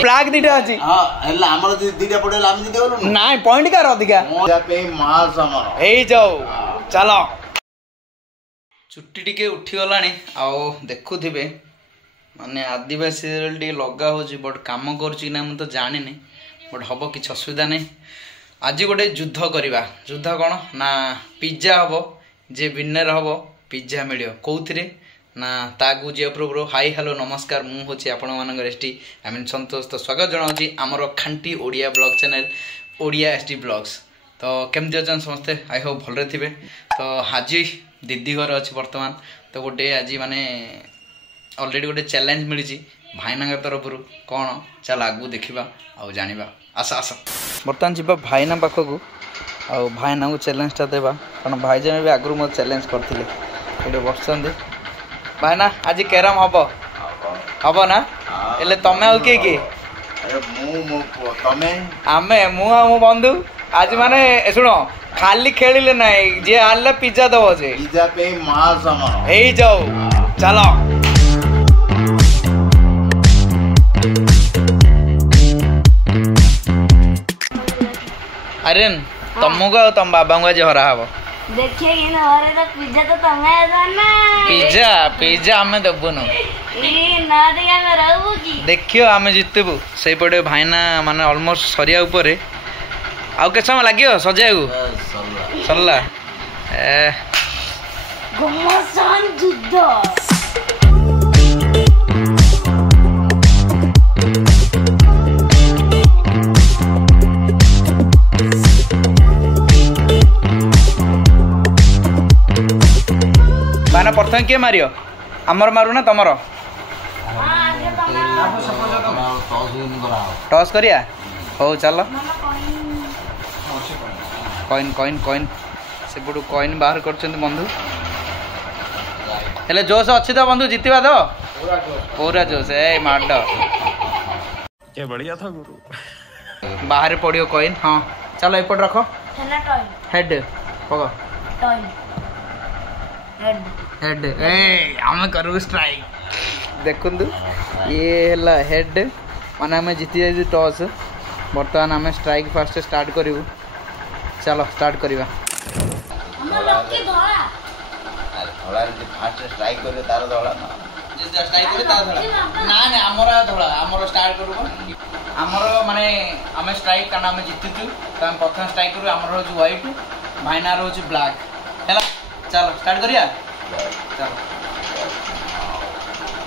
Flag दीटा अछि हां एला हमर दीटा पडेला हम दे बोलु नाइ पॉइंट कार अधिका मोजा पे मास हमर एई जाओ चलो चुट्टी टिके उठी गलानी आउ देखुथिबे माने आदिवासी टी लगा होची बट काम करची ना हम तो जानि नै बट हबो किछ असुविधा नै आज गोटे युद्ध करवा युद्ध कौन ना पिज्जा हम जे विनर हम पिज्जा मिल कौन ना ताकू जी प्रो हाई हेलो नमस्कार मु हूँ आपण मान S T I mean Santosh तो स्वागत जनाऊँ आमर खांटी Odia blog channel Odia S T blogs तो केमती अच्छा समस्ते आई होप भलरे थे तो आज दीदी घर अच्छी बर्तमान तो गोटे आज माने ऑलरेडी गोटे चैलेंज मिली भाईना तरफ कौन चल आगू देखा आउ जाना आस आस बर्तमान जी भाईना पाखक आउ भाईना को चैलेंजटा देवा कारण भाई जन भी आगु मत चैलेंज करते ये बसंत भाईना आज कैरम हम हम ना एले तमे आउ किए किए आमे मु मो बंधु आज माने शुण खाली खेलिले ना जे हारले पिज्जा दब से पिज्जा पे मास हमर एई जाओ चलो अरे तुमको और तुम बाबा को आज हरा हब देखिए कि हरे तो पिज्जा तो तमे ना पिज्जा पिज्जा हमें देबुनु ना दिया मैं रहबो की देखियो हमें जितबु से पड़े भाईना माने ऑलमोस्ट सरिया ऊपर आउ के समय लागियो सजायगु सरला घमसान युद्ध भाईना प्रथम किए मारियो आमर मारू ना तमर टॉस करिया हो चलो कॉइन कॉइन कॉइन से बुडू कॉइन बाहर करछन बंधु हेले जोश अच्छी तो बंधु जितवा दो पूरा जोश ए माड क्या बढ़िया था गुरु बाहर पड़ियो कॉइन हां चलो एपट रखो हेड पको हेड ए हम करू स्ट्राइक देखुंदु ये हला हेड माने हमें जीति जाई टॉस बर्तमान हमें स्ट्राइक फर्स्ट स्टार्ट करिवु चलो स्टार्ट करिवा हमर लक्की धोला अरे धोला जे फास्ट स्ट्राइक करे तार धोला ना जे स्ट्राइक करे तार धोला ना ना हमरा धोला हमरा स्टार्ट करू हमरा माने हमें स्ट्राइक करना हमें जीतिचु तो हम प्रथम स्ट्राइक करू हमरा हो व्हाइट भाईना रो हो ब्लैक हैला चलो स्टार्ट करिया चलो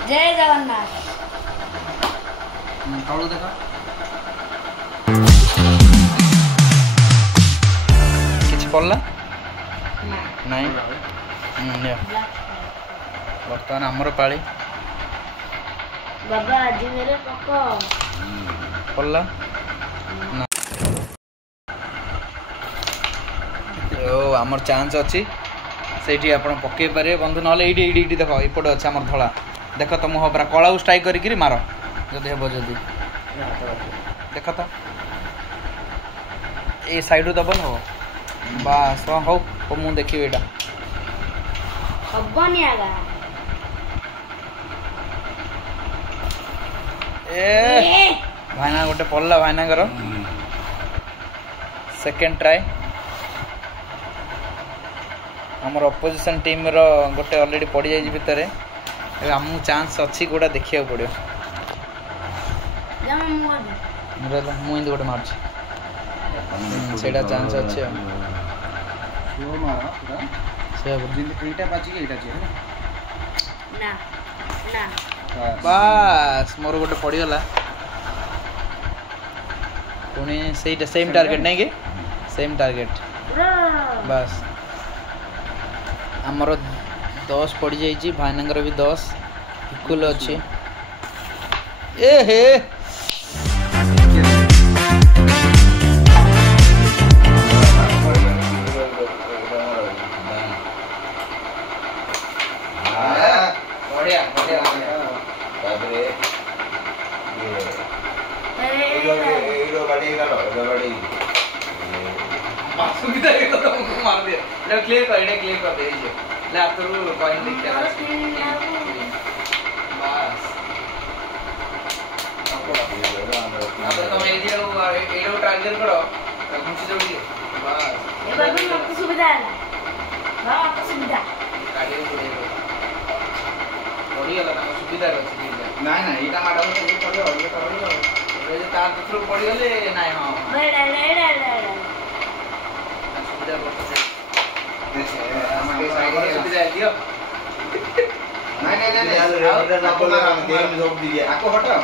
जय जगन्नाथ तळू देखो किछ पड़ला नहीं बर्तमान आमर पाली बाबा आज मेरे पको पड़ला ओ आमर चांस अच्छी सेठी आपण पके पारे बंधु नले एडी एडी एडी देखो एपट अछि हमर धळा देखो तुम हो पूरा कळाउ स्ट्राइक करी मारो जदि हेबो जदि देखो तो ए साइड रो दबल हो बस हो मु देखि एटा हबनी आगा ए भाईना गोटे पड़ला भाईना करो सेकंड ट्राई हमर अपोजिशन टीम रो गोटे ऑलरेडी पड़ जाई भितर हमू चांस अच्छी गोटा देखिया पड़ो मुझे गोटे मार्च से चांस अच्छे बस मोर गोटे पड़गला पुणी से सेम टार्गेट नहीं कि सेम टार्गेट बस आमर 10 पड़ जाइए भाईना भी 10 इक्वल अच्छी ए हे क्लियर कर दे ले आतरू कॉइन देखिया बस अब तुम एरिया ट्रांसफर करो घुसी जोड़ी बस ये बाबू मत सुविधा है ना मत सुविधा गाड़ी को पड़ी गला ना सुविधा अछि ना ना एटा माडा को पड़ी हो ये करो ये तार थ्रू पड़ी गले ना हां बेड़ा लेड़ा सुविधा करते हमारे साइड में सुविधा दियो नहीं ना बोला गेम जोक दिया आको हटो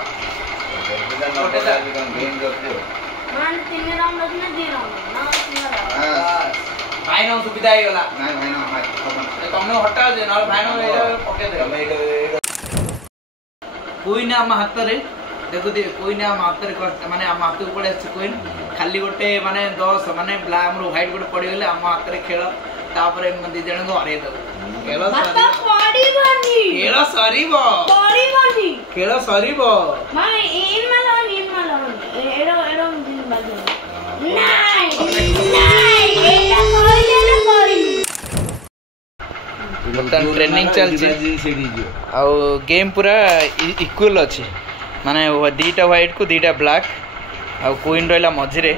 छोटे सा गेम जोक दियो मान 3 राउंड रखना 2 राउंड ना 3 राउंड भाई नो सुविधा ही होला ନାଇଁ ଭାଇ ନା तुमने हटा दे ना भाई नो पके दे कोई ना हम हाथ रे देखो दे कोई ना हम हाथ रे माने हम हाथ को पड़े कोइन खाली गोटे माने 10 माने ब्ला हमरो व्हाइट गोटे पड़ी गेले हम हाथ रे खेल तापरे दी जण को हरे दो खेल बाबा पड़ीबनी खेल सरीबो पड़ीबनी खेल सरीबो माने इन मालो एरो दिन बाजो नाइ एटा कहले ना करी बर्तन ट्रेनिंग चल आउ गेम पूरा इक्वल अच्छी माने दीटा व्हाइट को दीटा ब्लैक आउ क्वीन रहा मझे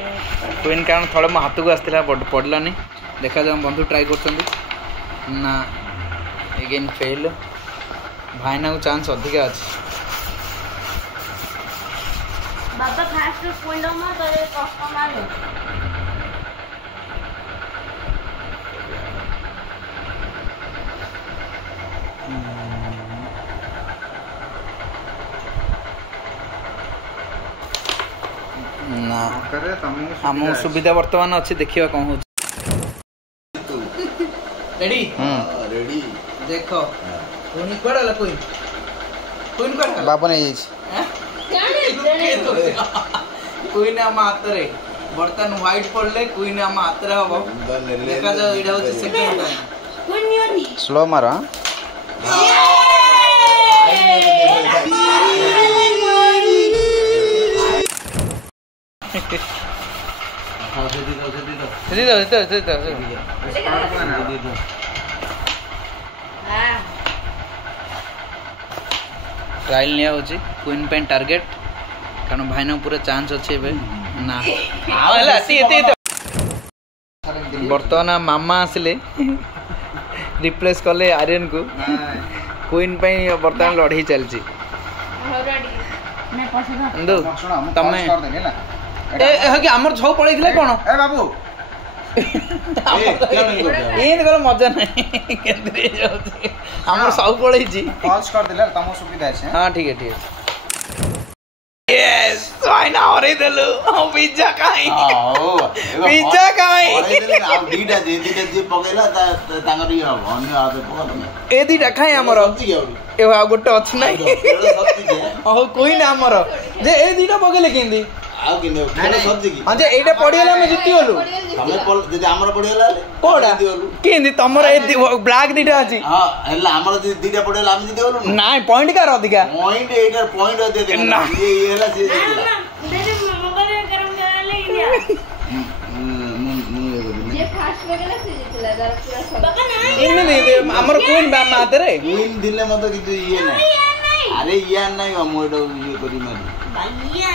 क्वीन कारण थोड़े मो हाथ को आसला पड़लानी देखा जाओ बंधु ट्राई कर ना एगेन फेल भाईना को चांस अधिक अच्छी बाबा फास्ट पॉइंट में तो कस्टमर ना आम सुविधा बर्तमान अच्छी देखिए कौन हो रेडी रेडी देखो कोई कोड़ा कोई बाबा नहीं कोई ना हाथ रे बर्तन व्हाइट पड़ले कोई ना हाथ रे हम देखा जाओ एटा होचे सेकंड टाइम स्लो मारो ट्रायल निया होची क्वीन पे टारगेट कारण भाईना पूरा चांस अच्छे ना बर्तमान मामा आसिले रिप्लेस कले आर्यन को क्वीन पे बर्तमान लड़ाई चलची तमें आमर छौ पड़े कौन ए बाबू मजा नहीं आमर सब पड़े पॉज कर देले तमो सुविधा है हां ठीक है यस फाइना हरे देलु पिज्जा खाई पिज्जा खाई आ दीटा जे पकेला तांगर ये अन्य आते पका ए दीटा खाई हमर ए गोटे अछि नै कोई ना हमर जे ए दीटा पकेले केंदी आउ किने खेल सब्जी की हां जे एटा पडियला हम जिति होलु हमें जदि हमर पडियला कोडा केंदी तमर ए ब्लैक दीटा अछि हां हल्ला हमर दीटा पडियला हम जिति होलु नाइ पॉइंट कार अधिका पॉइंट एटर पॉइंट दे दे ये हला से मेरे मोबाइल गरम करले इंडिया ये फास्ट वगैरह से जितला जरा पूरा सब बाबा ना इन दे हमर कोइन बा माते रे क्वीन दिले मत कि ये नहीं अरे ये नहीं हम एडो ये करी मारी भैया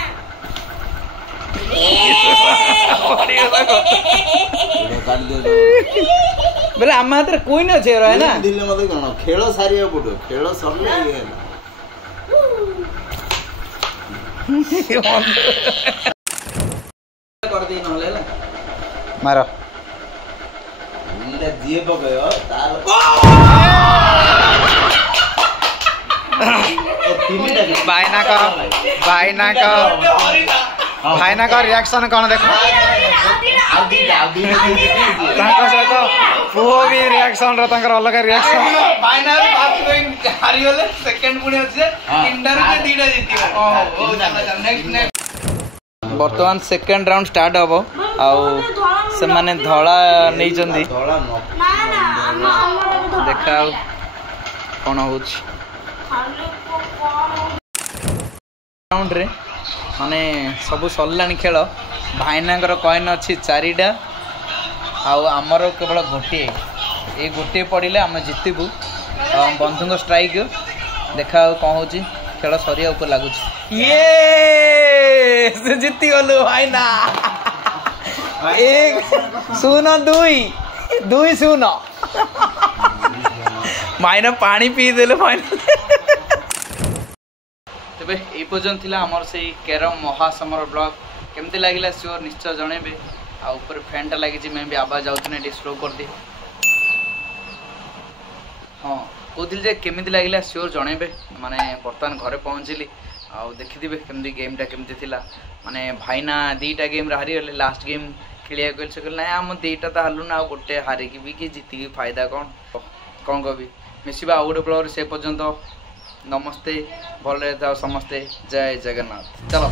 बोले आम हाथ कोई ना छे रहे ना दिले मत कोन खेल सारिया पडो खेल सरले ये कर दे नहले ला मारो इला जिए पकयो तार भाईना का रिएक्शन कौन देखो सहित पुओ भी रिएक्शन अलग रिएक्शन बर्तमान सेकेंड राउंड स्टार्ट हम आउ से माने धड़ा नहीं देखा कौन हो राउंड रे माने सब सरलानी खेल भाईना कॉइन अच्छी 4टा आमर केवल गोटे ये गोटे पड़े आम जितबू बंधु स्ट्राइक देखा कौन हो खेल सरिया ऊपर लगुच ये जीति गलु भाईना 1-2 माइना पानी पी देले फाइनल तेबे ए पर्यंत थिला हमर से कैरम महासमर ब्लॉग केमती लागिला श्योर निश्चय जणेबे आ ऊपर फैनटा लागी मैं भी आवाज आउतने डी स्लो कर दे हाँ कहते जे केमिति लागिला श्योर जणेबे माने बर्तमान घरे पहुँचली आ देखिथिबे केमती गेमटा केमती थिला माने भाईना 2टा गेम हारी गले लास्ट गेम खेलिया कहल से कहल ना हम 2टा तो हारलु ना गोटे हारिकी भी कि जीतिकी फायदा कौन कहबी मिसिबा आउ गोटे ब्लॉग से पर्यंत नमस्ते भले थाओ समस्ते जय जगन्नाथ चलो।